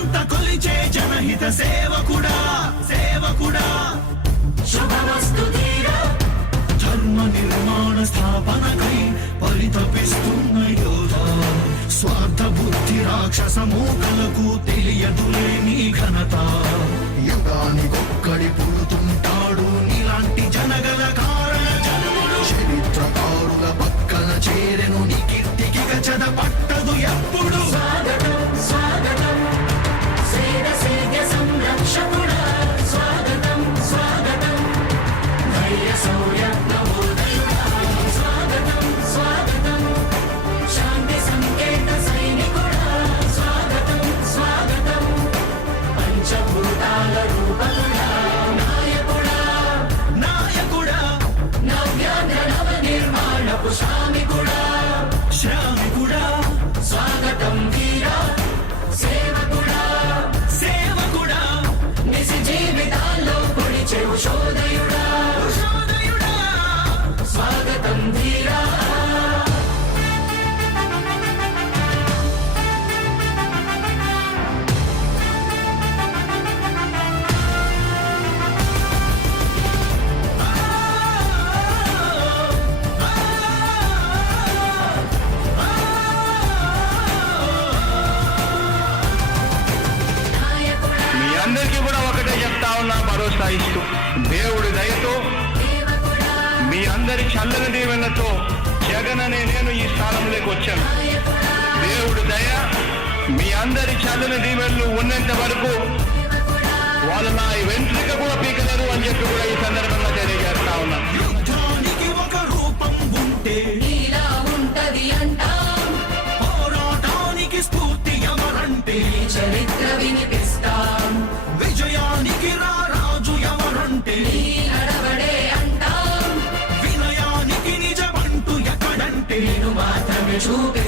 జగమంత కొలిచే జనహిత సేవకుడా సేవకుడా శుభమస్తు ధీర ధర్మ నిర్మాణ స్థాపనకై పరితపిస్తున్న యోధా స్వార్థ బుద్ధి రాక్షస మూకలకు తెలియదులే నీ ఘనత యుగానికొక్కడి పుడుతుంటాడు నీలాంటి జనగల కారణ జన్ముడు చరిత్రకారుల పక్కన చేరెను నీ కీర్తికి గచద పట్టదు ఎప్పుడు స్వాగతం స్వాగతం సేద సంరక్షకుడా స్వాగతం స్వాగతం ధైర్య శౌర్య నవోదయుడా స్వాగతం స్వాగతం శాంతి సంకేత సైనికుడా స్వాగతం స్వాగతం పంచభూతాల రూపకుడా నాయకుడా నాయకుడా నవ్యాంధ్ర నవ నిర్మాణపు శ్రామికుడా శ్రామికుడా స్వాగతం వీరా సేవకుడా సేవకుడా నిజ జీవితాల్లో పొడిచే ఉషోదయుడా ఉషోదయుడా స్వాగతం వీరా అందరికీ కూడా ఒకటే చెప్తా ఉన్నా, భరోసా ఇస్తూ దేవుడి దయతో మీ అందరి చల్లని దీవెనతో జగన్ అనే నేను ఈ స్థానంలోకి వచ్చాను. దేవుడి దయ మీ అందరి చల్లని దీవెనలు ఉన్నంత వరకు వాళ్ళు నా వెంట్రుక కూడా పీకలేరు అని చెప్పి కూడా ఈ సందర్భంగా తెలియజేస్తా ఉన్నా. యుద్ధానికి ఒక రూపం ఉంటే నీలా ఉంటది అంటాం, పోరాటానికి స్ఫూర్తి ఎవరంటే చరిత్ర వినిపిస్తాం, విజయానికి రాజు ఎవరంటే నడవడే అంటాం, వినయానికి నిజమంటూ ఎక్కడంటే నేను మాత్రమే చూపే